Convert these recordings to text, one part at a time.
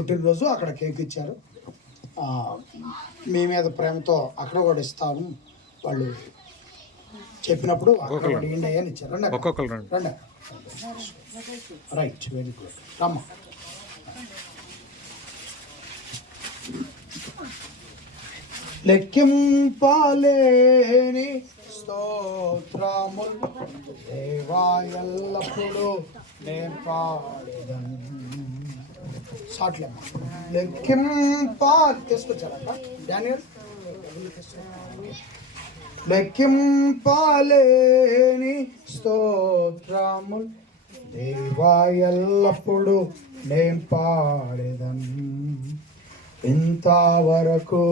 పుట్టినరోజు అక్కడ కేక్ ఇచ్చారు. మీ మీద ప్రేమతో అక్కడ కూడా ఇస్తాము వాళ్ళు చెప్పినప్పుడు అక్కడ అడిగిండి అయ్యని ఇచ్చారు. రండి రైట్, వెరీ గుడ్. రమ్మా. లెక్కింపాలేని స్తోత్రములు దేవా ఎల్లప్పుడూ నేను పాడేదను. సాట్లేమ్మా. తీసుకొచ్చారంట డానియల్. లెక్కింపాలేని స్తోత్రములు దేవా ఎల్లప్పుడూ నేను పాడేదను. ఇంతవరకు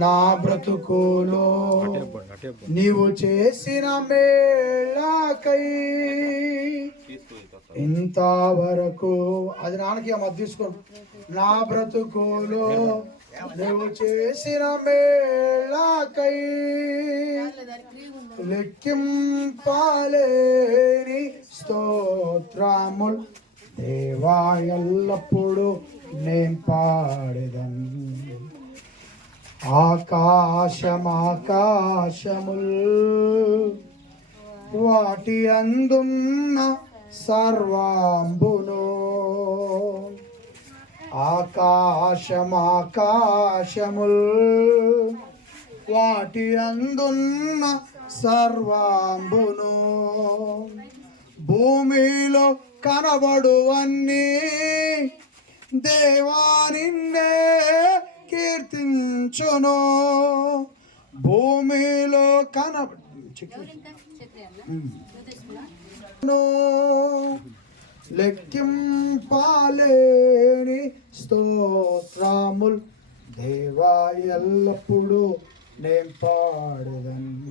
నా బ్రతుకులో నీవు చేసిన మేళకై, ఇంతవరకు అది నాన్నకి మధ్య తీసుకోండి. నా బ్రతుకులో నువ్వు చేసిన మేళకై లెక్కింపాలేని స్తోత్రములు దేవా ఎల్లప్పుడూ నేను పాడేదను. ఆకాశముల్ వాటి అందున్న సర్వాంబును, ఆకాశముల్ వాటి అందున్న సర్వాంబును, భూమిలో కనబడువన్నీ దేవా నిన్నే కీర్తించును. భూమిలో లెక్కింపాలేని స్తోత్రములు దేవా ఎల్లప్పుడూ నేను పాడేదను.